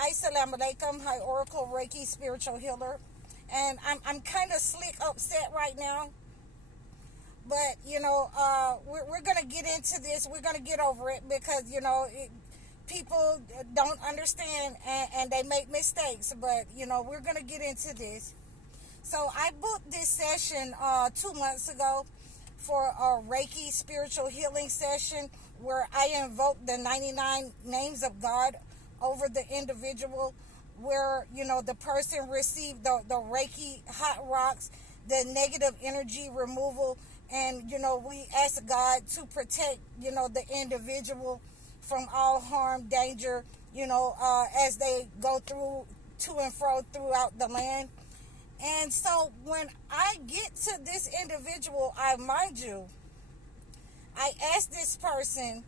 Assalamu alaikum. Hi, Oracle Reiki spiritual healer, and I'm kind of slick upset right now, but we're gonna get into this. We're gonna get over it because people don't understand and they make mistakes. But we're gonna get into this. So I booked this session 2 months ago for a Reiki spiritual healing session where I invoke the 99 names of God over the individual, where the person received the Reiki hot rocks, the negative energy removal, and we ask God to protect the individual from all harm, danger, as they go through to and fro throughout the land. And so when I get to this individual, I asked this person,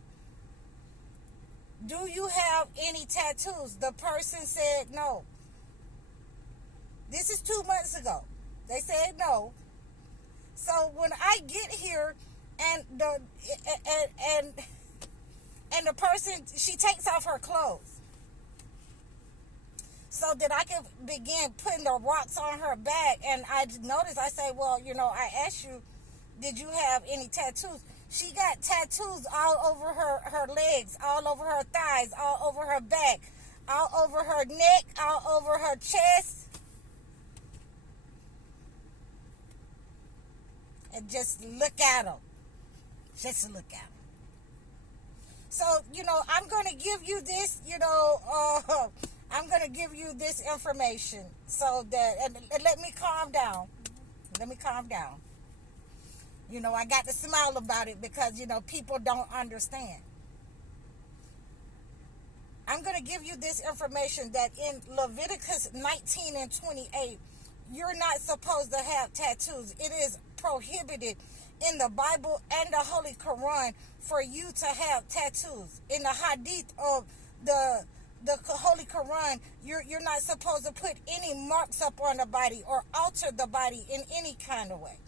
do you have any tattoos? The person said no. This is 2 months ago. They said no. So when I get here and the person, she takes off her clothes so that I can begin putting the rocks on her back. And I noticed, I say, well, I asked you, did you have any tattoos? She got tattoos all over her legs, all over her thighs, all over her back, all over her neck, all over her chest. And just look at them. Just look at them. So, I'm going to give you this, I'm going to give you this information so that, and let me calm down. Let me calm down. I got to smile about it because, people don't understand. I'm going to give you this information that in Leviticus 19 and 28, you're not supposed to have tattoos. It is prohibited in the Bible and the Holy Quran for you to have tattoos. In the hadith of the Holy Quran, you're not supposed to put any marks up on the body or alter the body in any kind of way.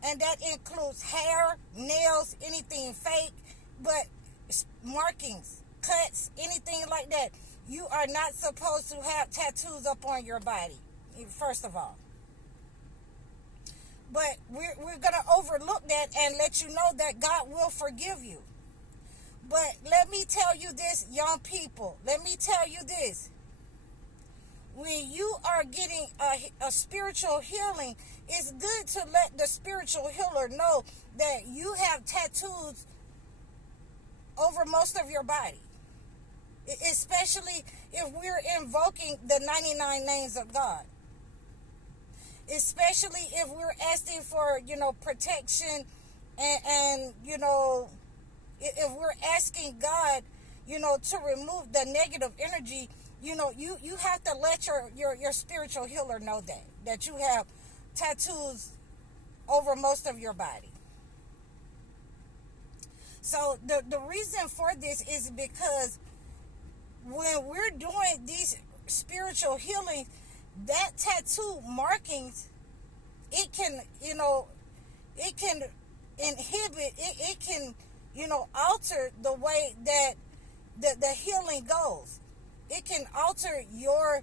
And that includes hair, nails, anything fake, but markings, cuts, anything like that. You are not supposed to have tattoos up on your body, first of all. But we're going to overlook that and let you know that God will forgive you. But let me tell you this, young people. Let me tell you this. When you are getting a spiritual healing, it's good to let the spiritual healer know that you have tattoos over most of your body. Especially if we're invoking the 99 names of God. Especially if we're asking for, protection and if we're asking God, to remove the negative energy, you have to let your spiritual healer know that you have tattoos over most of your body. So the reason for this is because when we're doing these spiritual healing, that tattoo markings, it can inhibit, it can, alter the way that the healing goes. It can alter your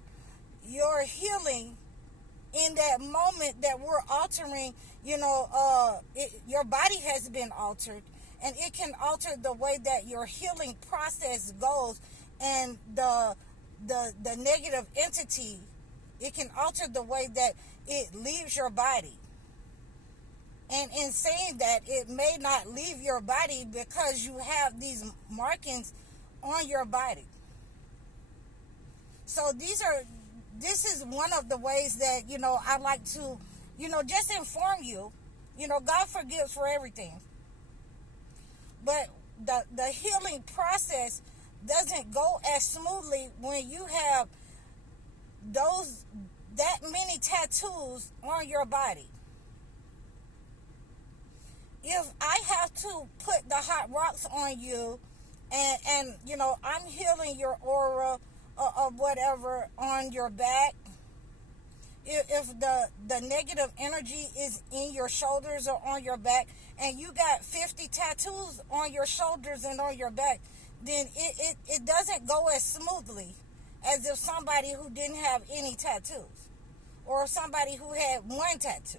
healing in that moment that we're altering, your body has been altered, and it can alter the way that your healing process goes, and the negative entity, it can alter the way that it leaves your body. And in saying that, it may not leave your body because you have these markings on your body. So this is one of the ways that, I like to, just inform you, God forgives for everything. But the healing process doesn't go as smoothly when you have that many tattoos on your body. If I have to put the hot rocks on you and I'm healing your aura or whatever on your back, if the negative energy is in your shoulders or on your back, and you got 50 tattoos on your shoulders and on your back, then it doesn't go as smoothly as if somebody who didn't have any tattoos, or somebody who had one tattoo.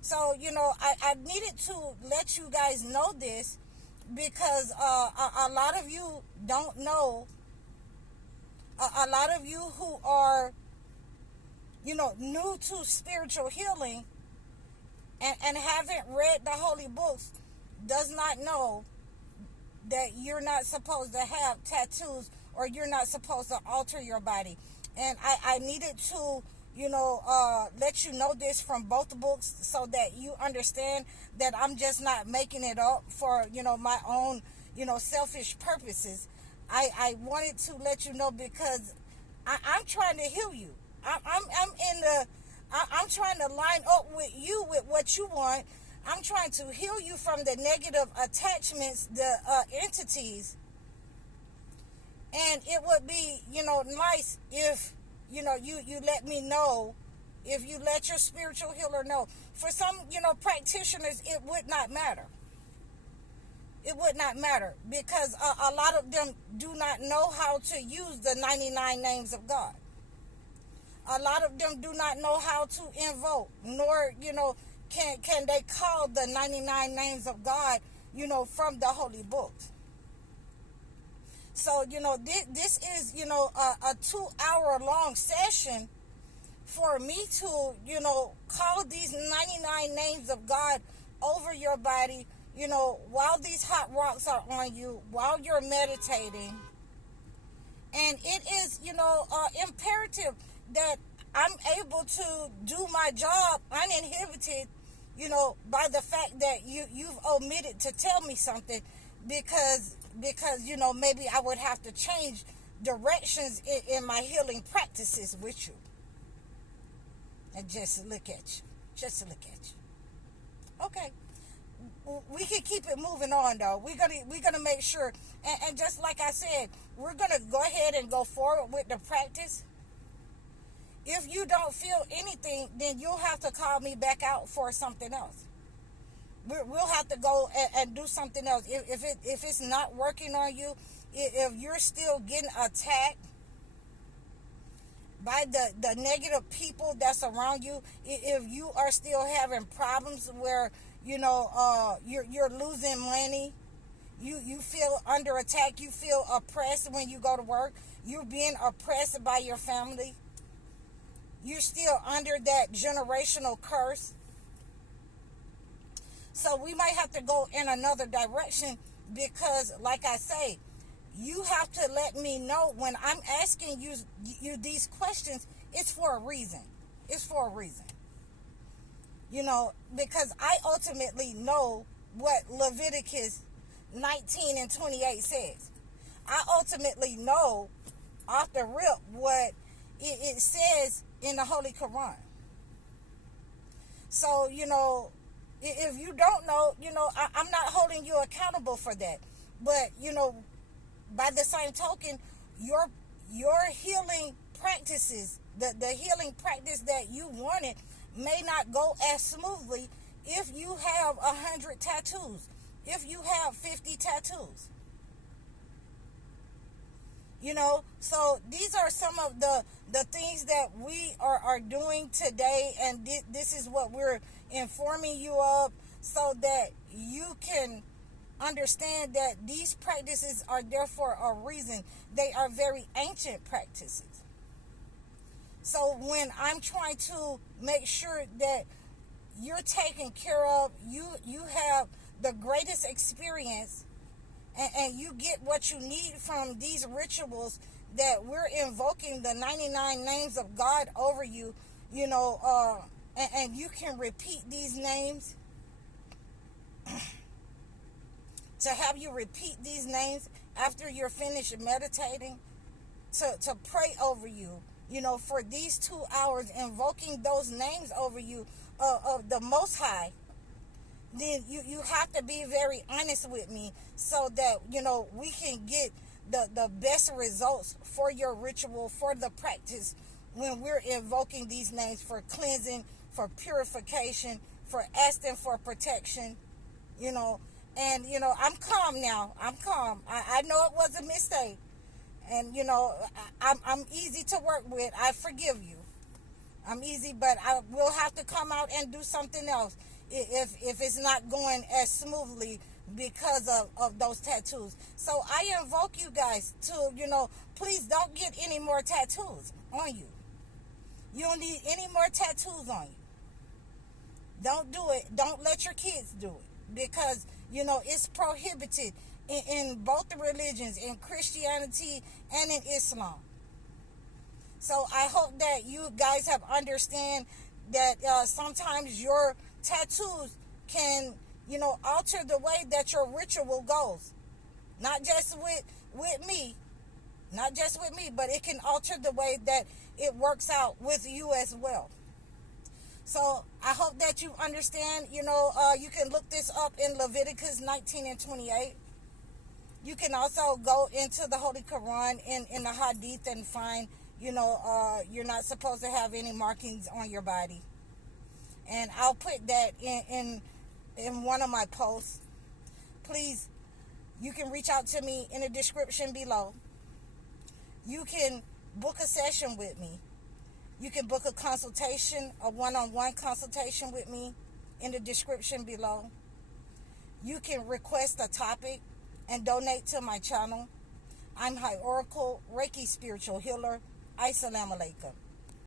So, I needed to let you guys know this, because a lot of you don't know. A lot of you who are, new to spiritual healing and haven't read the holy books, does not know that you're not supposed to have tattoos, or you're not supposed to alter your body. And I needed to, let you know this from both books, so that you understand that I'm just not making it up for, my own, selfish purposes. I wanted to let you know, because I'm trying to heal you. I'm trying to line up with you with what you want. I'm trying to heal you from the negative attachments, the entities. And it would be, nice if, you let me know, if you let your spiritual healer know. For some, practitioners, it would not matter. It would not matter, because a lot of them do not know how to use the 99 names of God. A lot of them do not know how to invoke, nor, can they call the 99 names of God, from the holy books. So, this is, a 2-hour long session for me to, call these 99 names of God over your body, while these hot rocks are on you, while you're meditating. And it is, imperative that I'm able to do my job uninhibited, by the fact that you've omitted to tell me something, because maybe I would have to change directions in my healing practices with you. And just look at you. Okay. We can keep it moving on, though. We're gonna make sure, and just like I said, we're gonna go ahead and go forward with the practice. If you don't feel anything, then you'll have to call me back out for something else. We'll have to go and do something else. If it's not working on you, if you're still getting attacked by the negative people that's around you, if you are still having problems where, you're losing money, you feel under attack, you feel oppressed when you go to work, you're being oppressed by your family, you're still under that generational curse. So we might have to go in another direction, because, like I say, you have to let me know when I'm asking you these questions. It's for a reason. It's for a reason. Because I ultimately know what Leviticus 19 and 28 says. I ultimately know off the rip what it says in the Holy Quran. So, if you don't know, I'm not holding you accountable for that. But, by the same token, your healing practices, the healing practice that you wanted, may not go as smoothly if you have 100 tattoos, if you have 50 tattoos. So these are some of the things that we are doing today, and this is what we're informing you of, so that you can understand that these practices are there for a reason. They are very ancient practices. So when I'm trying to make sure that you're taken care of, you have the greatest experience, and you get what you need from these rituals, that we're invoking the 99 names of God over you, and you can repeat these names, to have you repeat these names after you're finished meditating, to pray over you, for these 2 hours, invoking those names over you of the Most High. Then you have to be very honest with me, so that, we can get the best results for your ritual, for the practice, when we're invoking these names for cleansing, for purification, for asking for protection, And, I'm calm now. I'm calm. I know it was a mistake. And you know, I'm easy to work with. I forgive you. I'm easy, but I will have to come out and do something else if it's not going as smoothly because of those tattoos. So I invoke you guys to, you know, please don't get any more tattoos on you. You don't need any more tattoos on you. Don't do it. Don't let your kids do it, because, you know, it's prohibited in both the religions, in Christianity and in Islam. So I hope that you guys have understand that sometimes your tattoos can, you know, alter the way that your ritual goes. Not just with me, not just with me, but it can alter the way that it works out with you as well. So I hope that you understand. You know, you can look this up in Leviticus 19 and 28. You can also go into the Holy Quran in the Hadith and find, you know, you're not supposed to have any markings on your body. And I'll put that in one of my posts. Please, you can reach out to me in the description below. You can book a session with me. You can book a consultation, a one-on-one consultation with me in the description below. You can request a topic and donate to my channel. I'm High Oracle, Reiki Spiritual Healer. Assalamu alaikum.